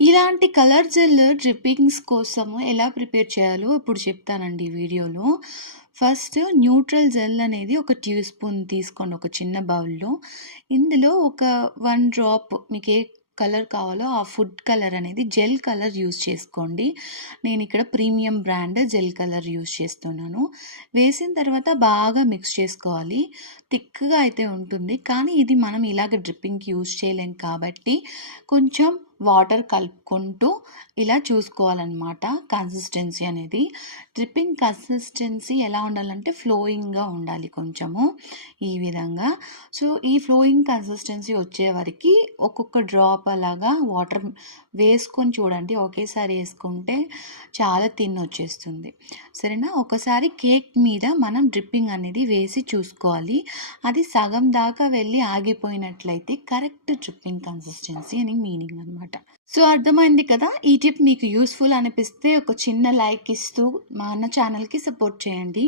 ఇలాంటి colour gel drippings కోసము ఎలా ప్రిపేర్ చేయాలో ఇప్పుడు చెప్తానండి ఈ వీడియోలో. ఫస్ట్ న్యూట్రల్ జెల్ అనేది ఒక స్పూన్ తీసుకోండి ఒక చిన్న బౌల్‌లో. ఇందులో ఒక 1 డ్రాప్ మీకు ఏ కలర్ కావాలో ఆ ఫుడ్ కలర్ అనేది జెల్ కలర్ యూజ్ చేసుకోండి. నేనిక్కడ premium brand gel colour use చేస్తున్నాను. వేసిన తర్వాత బాగా మిక్స్ చేసుకోవాలి. థిక్‌గా అయితే ఉంటుంది. కానీ ఇది మనం ఇలాగ డ్రిప్పింగ్‌కి యూజ్ చేయలేం కాబట్టి కొంచెం వాటర్ కలుపుకుంటూ ఇలా చూసుకోవాలన్నమాట కన్సిస్టెన్సీ అనేది. డ్రిప్పింగ్ కన్సిస్టెన్సీ ఎలా ఉండాలంటే ఫ్లోయింగ్‌గా ఉండాలి కొంచెము ఈ విధంగా. సో, ఈ ఫ్లోయింగ్ కన్సిస్టెన్సీ వచ్చే వరకి ఒక్కొక్క డ్రాప్ అలాగా వాటర్ వేసుకొని చూడండి. ఒకేసారి వేసుకుంటే చాలా థిన్ వచ్చేస్తుంది. సరేనా? ఒకసారి కేక్ మీద మనం డ్రిప్పింగ్ అనేది వేసి చూసుకోవాలి. అది సగం దాకా వెళ్ళి ఆగిపోయినట్లయితే కరెక్ట్ డ్రిప్పింగ్ కన్సిస్టెన్సీ అని మీనింగ్ అనమాట. సో, అర్థమైంది కదా! ఈ టిప్ మీకు యూస్‌ఫుల్ అనిపిస్తే ఒక చిన్న లైక్ ఇస్తూ మన ఛానల్‌కి సపోర్ట్ చేయండి.